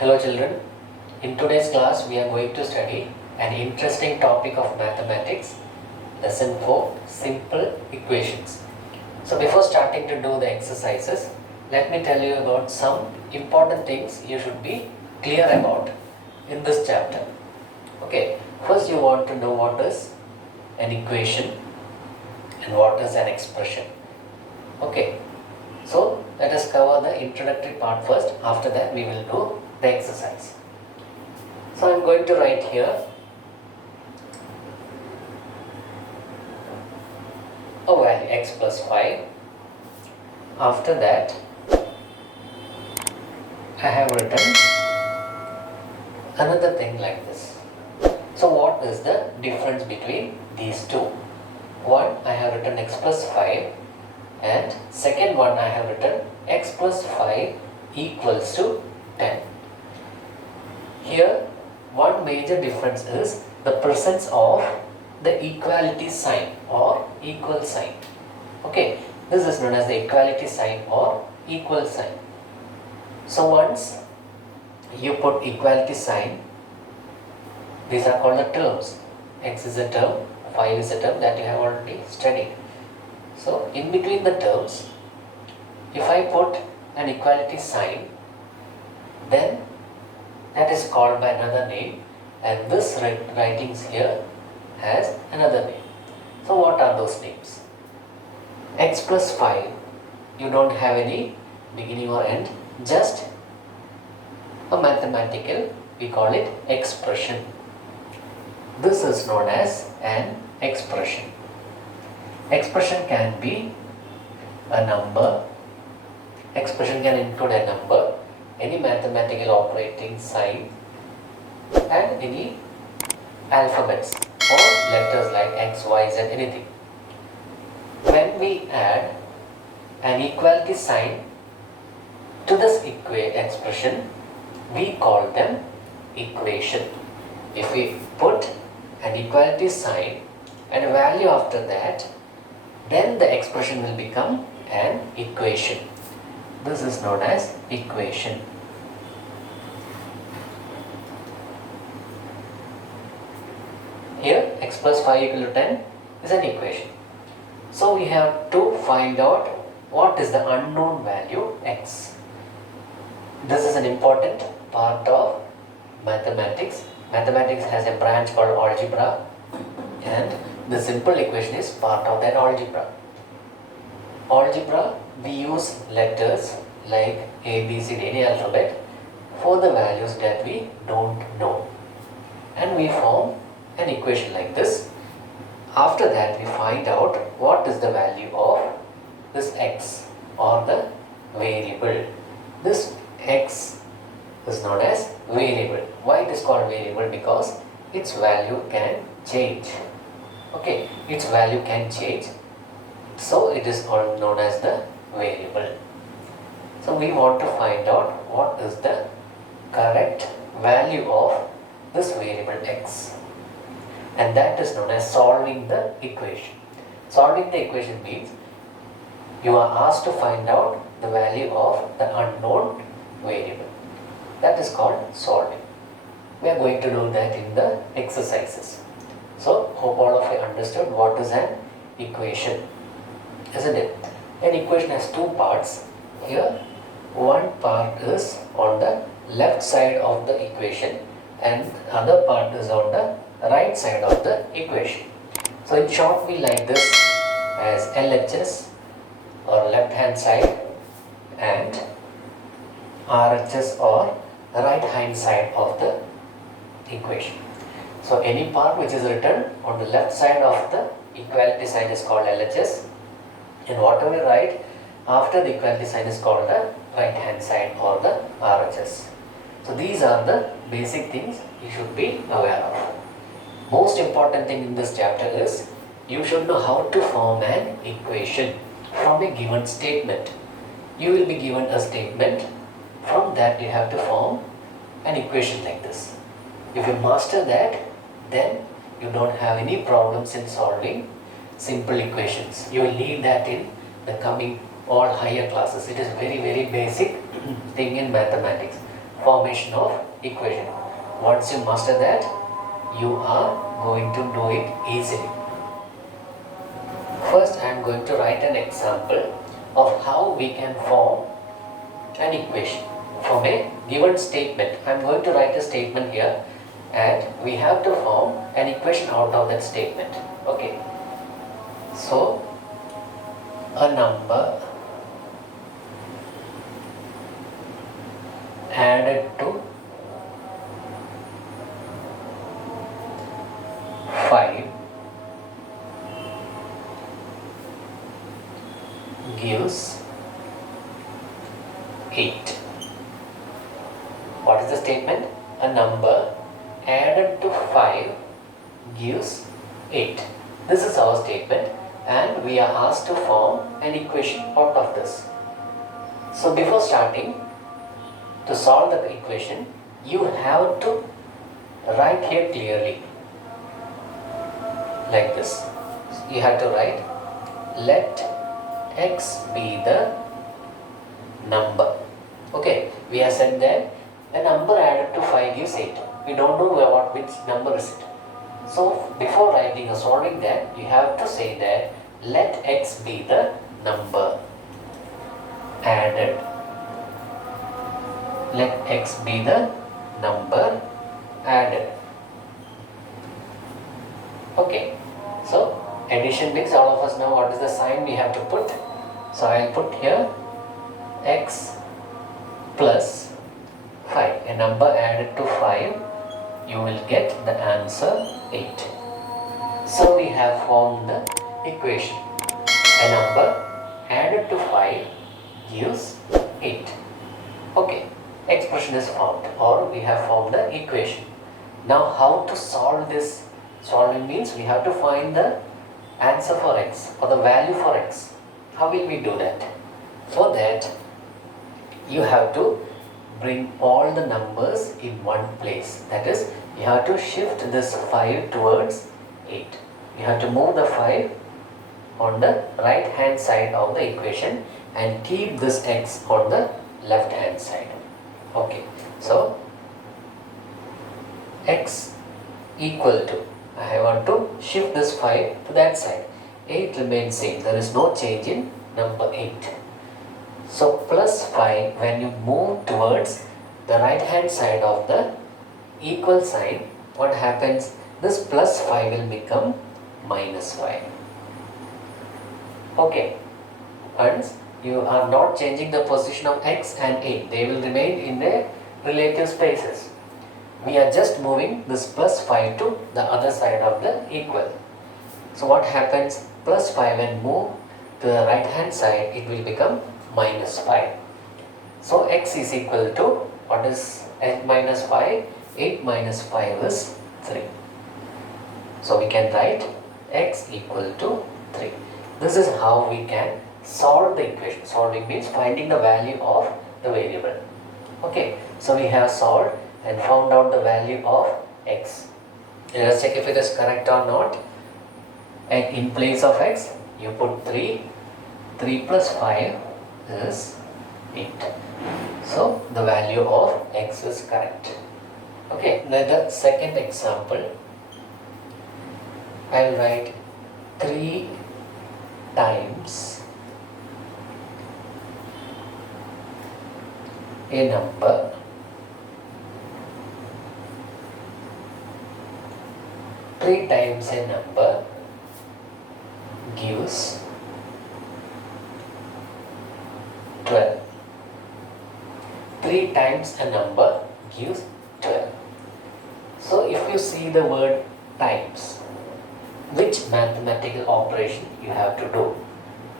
Hello children, in today's class we are going to study an interesting topic of mathematics, lesson 4, simple equations. So before starting to do the exercises, let me tell you about some important things you should be clear about in this chapter. Okay, first you want to know what is an equation and what is an expression. Okay, so let us cover the introductory part first, after that we will do the exercise. So I am going to write here a value x plus 5. After that I have written another thing like this. So what is the difference between these two? One, I have written x plus 5, and second one I have written x plus 5 equals to 10. Here one major difference is the presence of the equality sign or equal sign. Okay, this is known as the equality sign or equal sign. So once you put equality sign, these are called the terms. X is a term, 5 is a term that you have already studied. So in between the terms, if I put an equality sign, then that is called by another name, and this writings here has another name. So what are those names? X plus 5, you don't have any beginning or end, just a mathematical, we call it expression. This is known as an expression. Expression can be a number, expression can include a number, any mathematical operating sign, and any alphabets or letters like X, Y, Z, anything. When we add an equality sign to this expression, we call them equation. If we put an equality sign and a value after that, then the expression will become an equation. This is known as equation. Here x plus 5 equal to 10 is an equation. So we have to find out what is the unknown value x. This is an important part of mathematics. Mathematics has a branch called algebra, and the simple equation is part of that algebra. Algebra, we use letters like A, B, C, D, any alphabet for the values that we don't know, and we form an equation like this. After that we find out what is the value of this x or the variable. This x is known as variable. Why it is called variable? Because its value can change. Okay, its value can change, so it is known as the variable. So we want to find out what is the correct value of this variable x, and that is known as solving the equation. Solving the equation means you are asked to find out the value of the unknown variable. That is called solving. We are going to do that in the exercises. So hope all of you understood what is an equation, isn't it? An equation has two parts. Here one part is on the left side of the equation and other part is on the right side of the equation. So in short we like this as LHS or left hand side and RHS or right hand side of the equation. So any part which is written on the left side of the equality sign is called LHS, and whatever we write after the equality sign is called the right hand side or the RHS. So these are the basic things you should be aware of. Most important thing in this chapter is you should know how to form an equation from a given statement. You will be given a statement, from that you have to form an equation like this. If you master that, then you don't have any problems in solving simple equations. You will need that in the coming all higher classes. It is very basic thing in mathematics. formation of equation. Once you master that, you are going to do it easily. First, I am going to write an example of how we can form an equation from a given statement. I am going to write a statement here and we have to form an equation out of that statement. Okay. So, a number added to 5 gives 8. What is the statement? A number added to 5 gives 8. This is our statement and we are asked to form an equation out of this. So before starting to solve the equation, you have to write here clearly like this. You have to write, let x be the number. Okay, we have said that the number added to 5 gives 8. We don't know which number is it. So before writing or solving that, you have to say that let x be the number added. Let x be the number added. Okay, so addition means all of us know what is the sign we have to put. So I will put here x plus 5. A number added to 5, you will get the answer 8. So we have formed the equation. A number added to 5 gives 8. Okay, expression is formed, or we have formed the equation. Now how to solve this? Solving means we have to find the answer for x, or the value for x. How will we do that? For that, you have to bring all the numbers in one place. That is, you have to shift this 5 towards 8. You have to move the 5 on the right hand side of the equation and keep this x on the left hand side. Okay, so x equal to, I want to shift this 5 to that side. 8 remains same. There is no change in number 8. So plus 5, when you move towards the right hand side of the equal sign, what happens? This plus 5 will become minus 5. Okay, and you are not changing the position of x and 8. They will remain in their relative spaces. We are just moving this plus 5 to the other side of the equal. So what happens? Plus 5 when move to the right hand side, it will become minus 5. So x is equal to, what is 8 minus 5? 8 minus 5 is 3. So we can write x equal to 3. This is how we can solve the equation. Solving means finding the value of the variable. Okay, so we have solved and found out the value of x. Let us check if it is correct or not. And in place of x, you put 3. 3 plus 5 is 8. So the value of x is correct. Okay, now the second example, I will write 3 times a number three times a number gives 12. 3 times a number gives 12. So if you see the word times, which mathematical operation you have to do?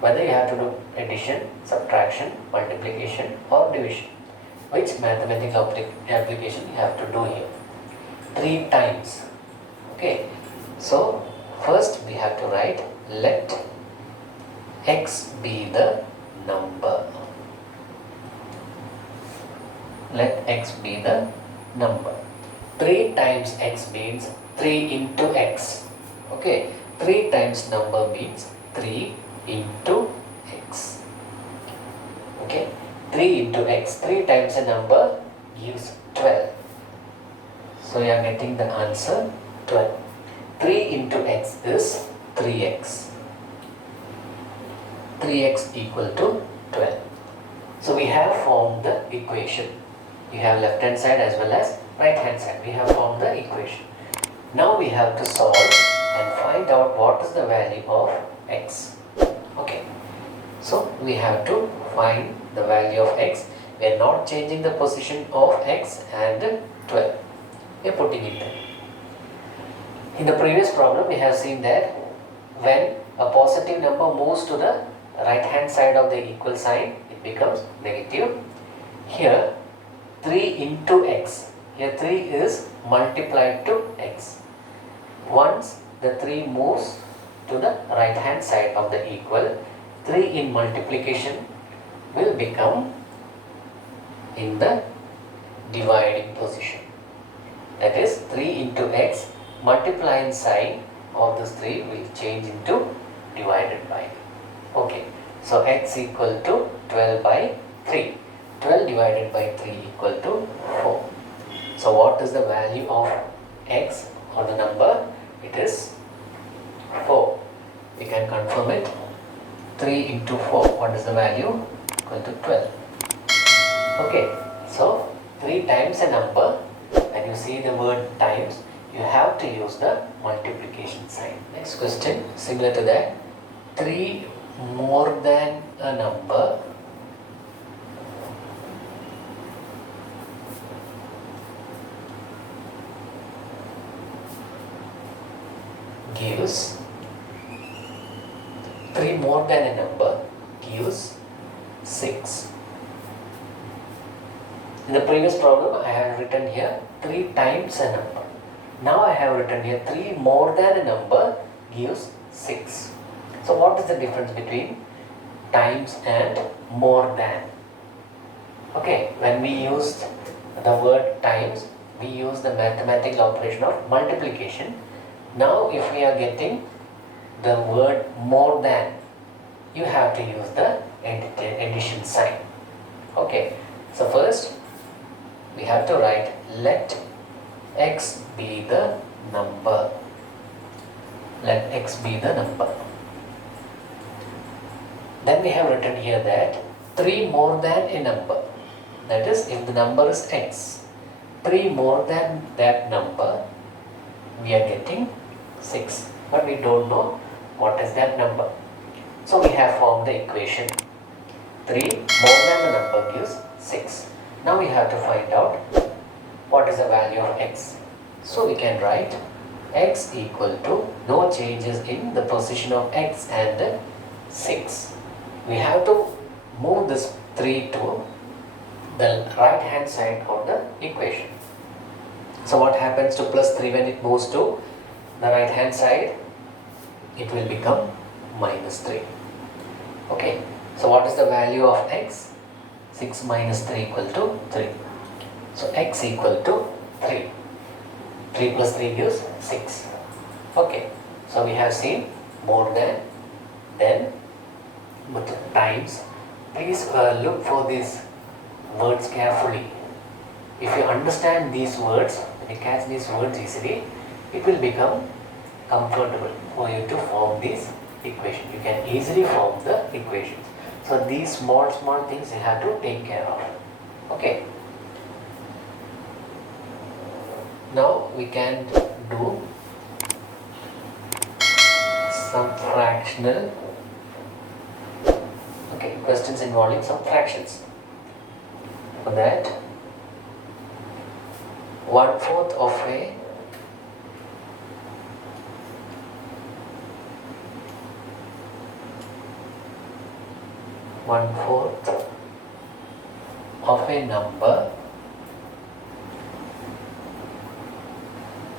Whether you have to do addition, subtraction, multiplication or division. Which mathematical application you have to do here? 3 times. Okay. So first we have to write let x be the number. Let x be the number. 3 times x means 3 into x. Okay, 3 times number means 3 into x. Okay, 3 into x. 3 times a number gives 12. So you are getting the answer 12. 3 into x is 3x. 3x equal to 12. So we have formed the equation. We have left hand side as well as right hand side. We have formed the equation. Now we have to solve and find out what is the value of x. Okay. So we have to find the value of x. We are not changing the position of x and 12. We are putting it there. In the previous problem we have seen that when a positive number moves to the right hand side of the equal sign, it becomes negative. Here 3 into x. Here 3 is multiplied to x. Once the 3 moves to the right hand side of the equal, 3 in multiplication will become in the dividing position. That is 3 into x, multiplying sign of this 3 will change into divided by. Okay, so x equal to 12 by 3. 12 divided by 3 equal to 4. So what is the value of x or the number? It is 4. We can confirm it. 3 into 4, what is the value? Equal to 12. Okay, so 3 times a number, when you see the word times, you have to use the multiplication sign. Next question, similar to that. 3 more than a number gives 3 more than a number gives 6. In the previous problem I have written here 3 times a number. Now I have written here 3 more than a number gives 6. So what is the difference between times and more than? Okay, when we used the word times, we use the mathematical operation of multiplication. Now if we are getting the word more than, you have to use the addition sign. Okay, so first we have to write let x be the number. Let x be the number. Then we have written here that 3 more than a number. That is, if the number is x, 3 more than that number, we are getting 6. But we don't know what is that number. So we have formed the equation. 3 more than the number gives 6. Now we have to find out what is the value of x. So we can write x equal to, no changes in the position of x and 6. We have to move this 3 to the right hand side of the equation. So what happens to plus 3 when it moves to the right hand side? It will become minus 3. Okay, so what is the value of x? 6 minus 3 equal to 3. So x equal to 3. 3 plus 3 gives 6. Okay, so we have seen more than, then, but times. Please look for these words carefully. If you understand these words, when you catch these words easily, it will become comfortable for you to form this equation. You can easily form the equations. So these small things you have to take care of. Okay. Now we can do some fractional, questions involving some fractions. For that, 1/4 of a 1/4 of a number,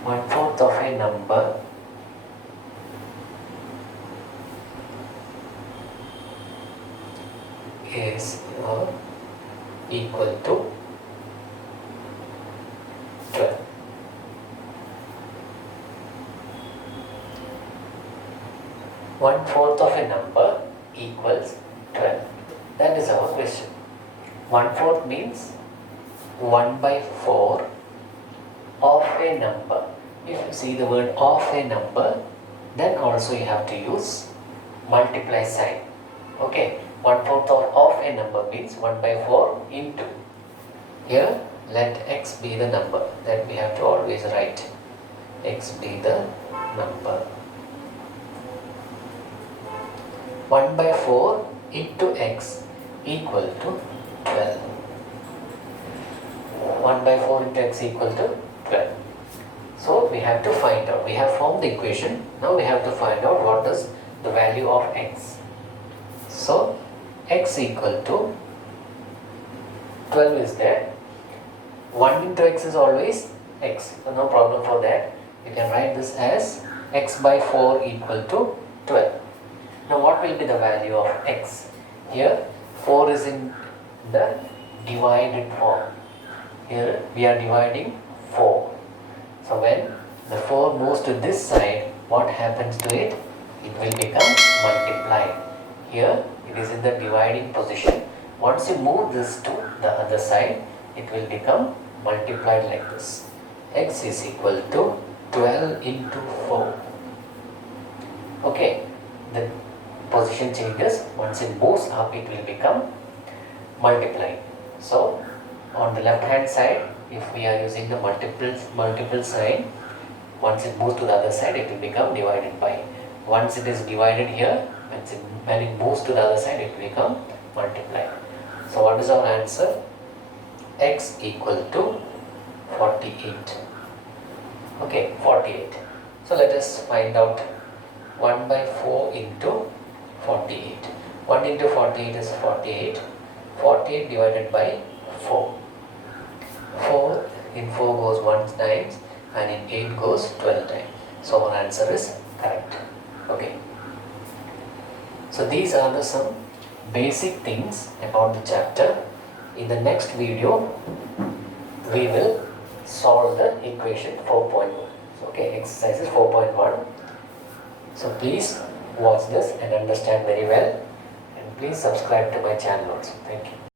1/4 of a number is equal to 12. 1/4 of a number equals 12. That is our question. 1/4 means 1 by 4 of a number. If you see the word of a number, then also you have to use multiply sign. Okay, 1/4 of a number means 1 by 4 into. Here let x be the number that we have to always write. X be the number. 1 by 4 into x equal to 12. 1 by 4 into x equal to 12. So we have to find out. We have formed the equation. Now we have to find out what is the value of x. So x equal to 12 is there. 1 into x is always x. So no problem for that. You can write this as x by 4 equal to 12. Now what will be the value of x? Here 4 is in the divided form. Here we are dividing 4. So when the 4 moves to this side, what happens to it? It will become multiplied. Here it is in the dividing position. Once you move this to the other side, it will become multiplied like this. X is equal to 12 into 4. Okay, the position changes. Once it moves up, it will become multiplied. So on the left hand side, if we are using the multiple sign, once it moves to the other side, it will become divided by. Once it is divided here, when it moves to the other side, it will become multiplied. So what is our answer? X equal to 48. Okay, 48. So let us find out 1 by 4 into 48. 1 into 48 is 48. 48 divided by 4. 4 in 4 goes 1 times and in 8 goes 12 times. So our answer is correct. Okay. So these are the some basic things about the chapter. In the next video, we will solve the equation 4.1. Okay, exercises 4.1. So please watch this and understand very well. And please subscribe to my channel also. Thank you.